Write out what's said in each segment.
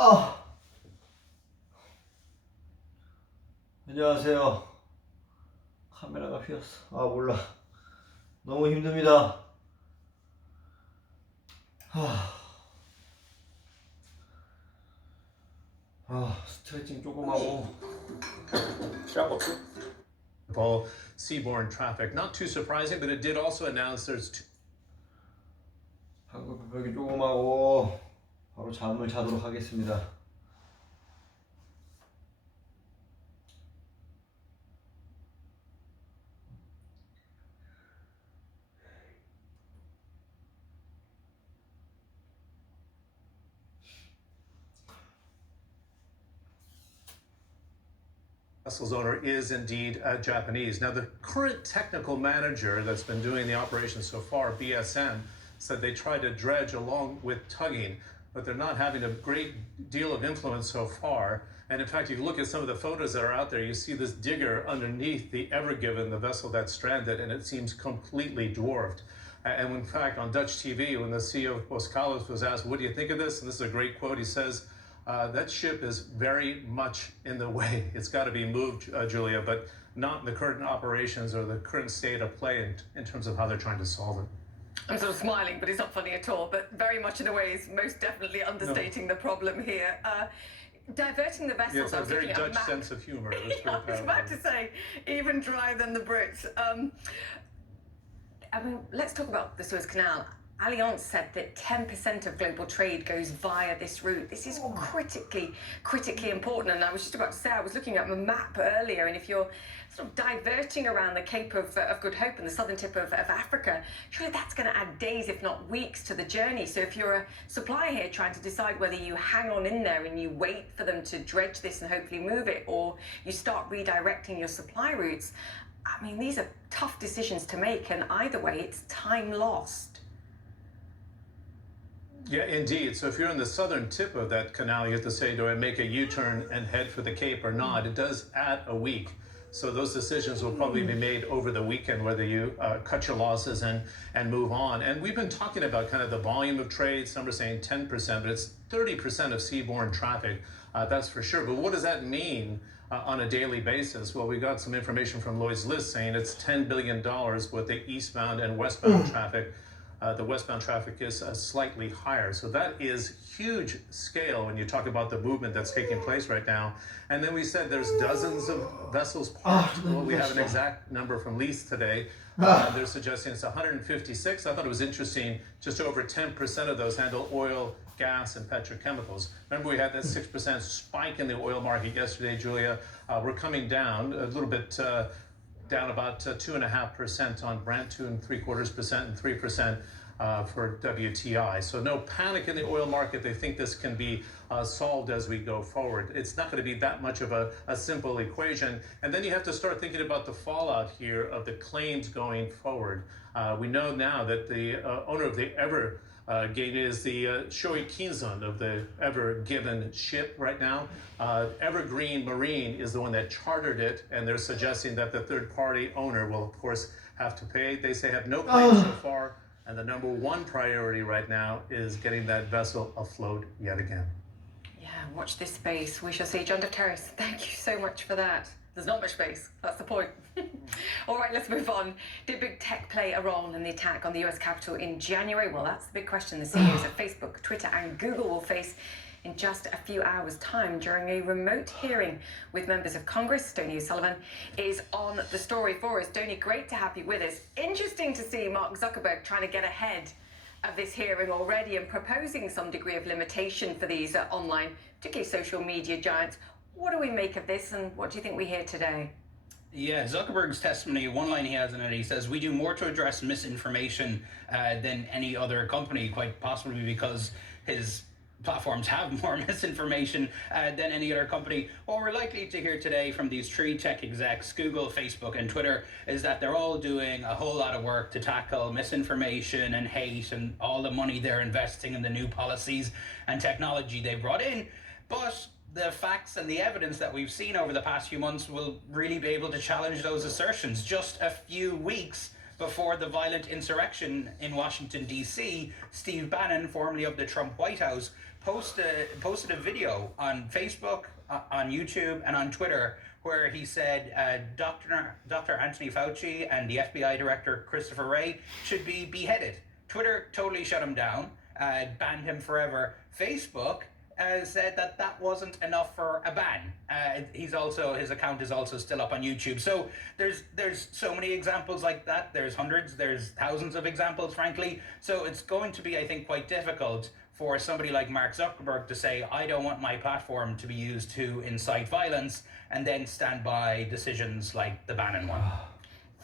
아, 안녕하세요. 카메라가 휘었어. 아, 몰라. 너무 힘듭니다. 스트레칭 조금 하고. All seaborne traffic. Not too surprising, but it did also announce there's two. 방금 여기 조금 하고 바로 잠을 자도록 하겠습니다. Vessel's owner is indeed Japanese. Now, the current technical manager that's been doing the operation so far, BSM, said they tried to dredge along with tugging, but they're not having a great deal of influence so far. And in fact, if you look at some of the photos that are out there, you see this digger underneath the Ever Given, the vessel that's stranded, and it seems completely dwarfed. And in fact, on Dutch TV, when the CEO of Boskalis was asked, what do you think of this? And this is a great quote. He says, that ship is very much in the way. It's got to be moved, Julia, but not in the current operations or the current state of play in terms of how they're trying to solve it. I'm sort of smiling, but it's not funny at all. But very much in a way is most definitely understating the problem here. Diverting the vessels. Yeah, it's a very Dutch sense of humor. I was about to say, even drier than the Brits. I mean, let's talk about the Suez Canal. Allianz said that 10% of global trade goes via this route. This is critically important. And I was just about to say, I was looking at the map earlier, and if you're sort of diverting around the Cape of Good Hope and the southern tip of Africa, surely that's going to add days, if not weeks, to the journey. So if you're a supplier here trying to decide whether you hang on in there and you wait for them to dredge this and hopefully move it, or you start redirecting your supply routes, I mean, these are tough decisions to make, and either way, it's time lost. Yeah, indeed. So if you're in the southern tip of that canal, you have to say, do I make a U-turn and head for the Cape or not? It does add a week. So those decisions will probably be made over the weekend, whether you cut your losses and move on. And we've been talking about kind of the volume of trade. Some are saying 10%, but it's 30% of seaborne traffic, that's for sure. But what does that mean on a daily basis? Well, we got some information from Lloyd's List saying it's $10 billion with the eastbound and westbound traffic. The westbound traffic is slightly higher. So that is huge scale when you talk about the movement that's taking place right now. And then we said there's dozens of vessels parked. Well, we have an exact number from Lease today. They're suggesting it's 156. I thought it was interesting, just over 10% of those handle oil, gas, and petrochemicals. Remember, we had that 6% spike in the oil market yesterday, Julia. We're coming down a little bit, down about 2.5% on Brent, 2.75% and 3% for WTI. So no panic in the oil market. They think this can be solved as we go forward. It's not going to be that much of a simple equation. And then you have to start thinking about the fallout here of the claims going forward. We know now that the owner of the Ever Given is the Shoei Kinzon of the Ever Given ship right now. Evergreen Marine is the one that chartered it, and they're suggesting that the third-party owner will, of course, have to pay. They say have no claims so far, and the number one priority right now is getting that vessel afloat yet again. Yeah, watch this space. We shall see. John Terrace, thank you so much for that. There's not much space. That's the point. All right, let's move on. Did big tech play a role in the attack on the US Capitol in January? Well, that's the big question the CEOs of Facebook, Twitter, and Google will face in just a few hours' time during a remote hearing with members of Congress. Stoney O'Sullivan is on the story for us. Stoney, great to have you with us. Interesting to see Mark Zuckerberg trying to get ahead of this hearing already and proposing some degree of limitation for these online, particularly social media giants. What do we make of this, and what do you think we hear today? Yeah, Zuckerberg's testimony, one line he has in it, he says, we do more to address misinformation than any other company, quite possibly because his platforms have more misinformation than any other company. What we're likely to hear today from these three tech execs, Google, Facebook, and Twitter, is that they're all doing a whole lot of work to tackle misinformation and hate and all the money they're investing in the new policies and technology they brought in. But the facts and the evidence that we've seen over the past few months will really be able to challenge those assertions. Just a few weeks before the violent insurrection in Washington, D.C., Steve Bannon, formerly of the Trump White House, posted a video on Facebook, on YouTube, and on Twitter where he said Dr. Anthony Fauci and the FBI Director Christopher Wray should be beheaded. Twitter totally shut him down, banned him forever. Facebook said that wasn't enough for a ban. His account is also still up on YouTube. So there's so many examples like that. There's hundreds, there's thousands of examples, frankly. So it's going to be, I think, quite difficult for somebody like Mark Zuckerberg to say, I don't want my platform to be used to incite violence, and then stand by decisions like the Bannon one.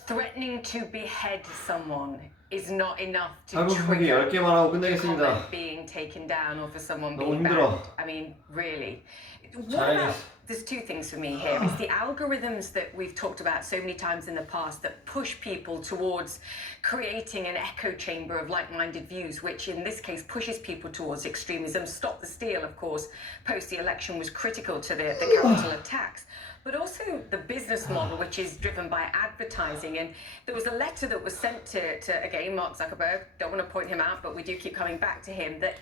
Threatening to behead someone is not enough to 한국 후기 trigger 10개만 하고 a 끝내겠습니다. comment being taken down or for someone 너무 being 힘들어. banned. I mean, really. What 잘하겠어. about, there's two things for me here. It's the algorithms that we've talked about so many times in the past that push people towards creating an echo chamber of like-minded views, which in this case pushes people towards extremism. Stop the Steal, of course, post the election was critical to the Capitol attacks. But also the business model, which is driven by advertising. And there was a letter that was sent to again, Mark Zuckerberg, don't want to point him out, but we do keep coming back to him, that